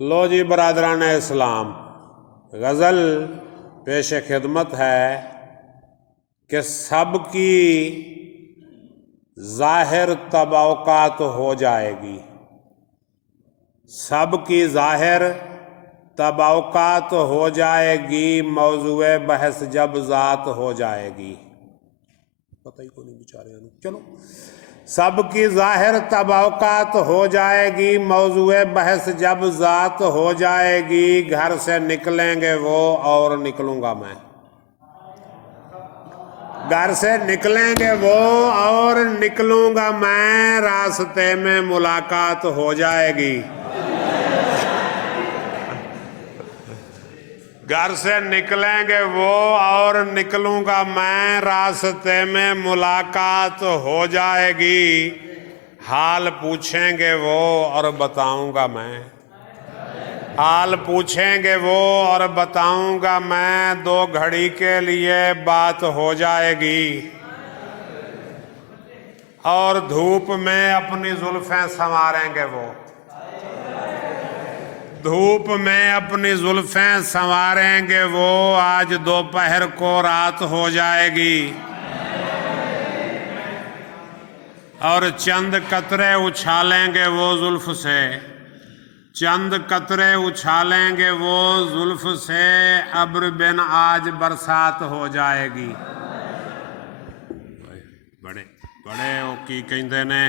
लो जी बरादरान इस्लाम, गज़ल पेश खिदमत है कि सबकी ज़ाहिर तबौकात हो जाएगी, सबकी ज़ाहिर तबौकात हो जाएगी, मौज़ूए बहस जब ज़ात हो जाएगी। पता ही को नहीं बेचारे। चलो, सबकी ज़ाहिर तबौकात हो जाएगी, मौज़ूए बहस जब ज़ात हो जाएगी। घर से निकलेंगे वो और निकलूंगा मैं, घर से निकलेंगे वो और निकलूंगा मैं, रास्ते में मुलाकात हो जाएगी। घर से निकलेंगे वो और निकलूंगा मैं, रास्ते में मुलाकात हो जाएगी। हाल पूछेंगे वो और बताऊंगा मैं, हाल पूछेंगे वो और बताऊंगा मैं, दो घड़ी के लिए बात हो जाएगी। और धूप में अपनी जुल्फें संवारेंगे वो, धूप में अपनी जुल्फें संवारेंगे वो, आज दोपहर को रात हो जाएगी। और चंद कतरे उछालेंगे वो जुल्फ से, चंद कतरे उछालेंगे वो जुल्फ से, अब्र बिन आज बरसात हो जाएगी। बड़े बड़े ओ की कहते ने